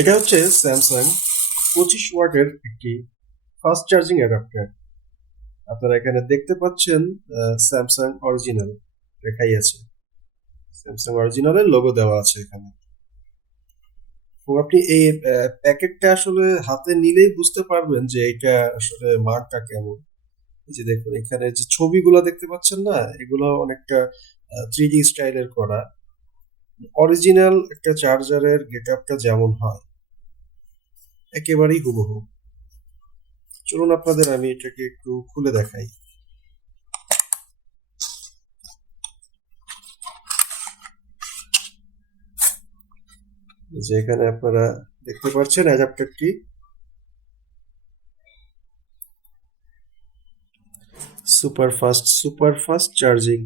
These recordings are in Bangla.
এটা হচ্ছে স্যামসাং 25 ওয়াটের একটি ফাস্ট চার্জিং অ্যাডাপ্টার। আপনারা এখানে দেখতে পাচ্ছেন স্যামসাং অরিজিনাল লেখাই আছে। স্যামসাং অরিজিনালের লোগো দেওয়া আছে এখানে। এবং আপনি এই প্যাকেটটা আসলে হাতে নিলেই বুঝতে পারবেন যে এটা আসলে মানটা কেমন। এই যে দেখুন এখানে যে ছবিগুলো দেখতে পাচ্ছেন না, এগুলো অনেকটা 3D স্টাইলের করা। অরিজিনাল একটা চার্জারের গেটআপটা যেমন হয় একেবারেই হুবহু। চলুন আপনাদের আমি এটাকে একটু খুলে দেখাই। যে এখানে আপনারা দেখতে পাচ্ছেন অ্যাডাপ্টারটি সুপার ফাস্ট চার্জিং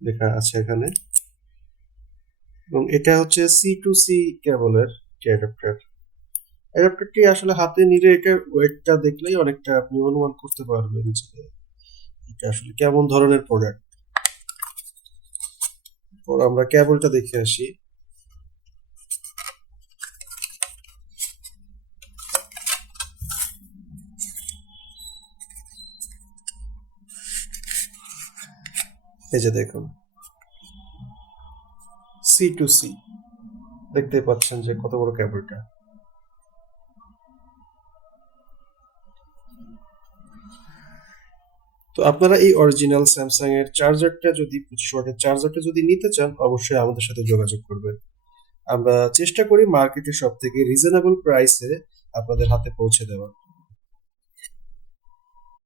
লেখা আছে এখানে। এবং এটা হচ্ছে C2C কেবলের যে অ্যাডাপ্টারটি আসলে হাতে নিলে এটা ওয়েটটা দেখলেই অনেকটা আপনি অনুমান করতে পারবেন যে এটা আসলে কেমন ধরনের প্রোডাক্ট। পর আমরা কেবলটা দেখে আসি। এই যে দেখুন C2C, দেখতে পাচ্ছেন যে কত বড় কেবলটা। তো আপনারা এই অরিজিনাল স্যামসাং এর চার্জারটা যদি 25 ওয়াটের চার্জারটা যদি নিতে চান, অবশ্যই আমাদের সাথে যোগাযোগ করবেন। আমরা চেষ্টা করি মার্কেটে সব থেকে রিজনেবল প্রাইসে আপনাদের হাতে পৌঁছে দেওয়ার।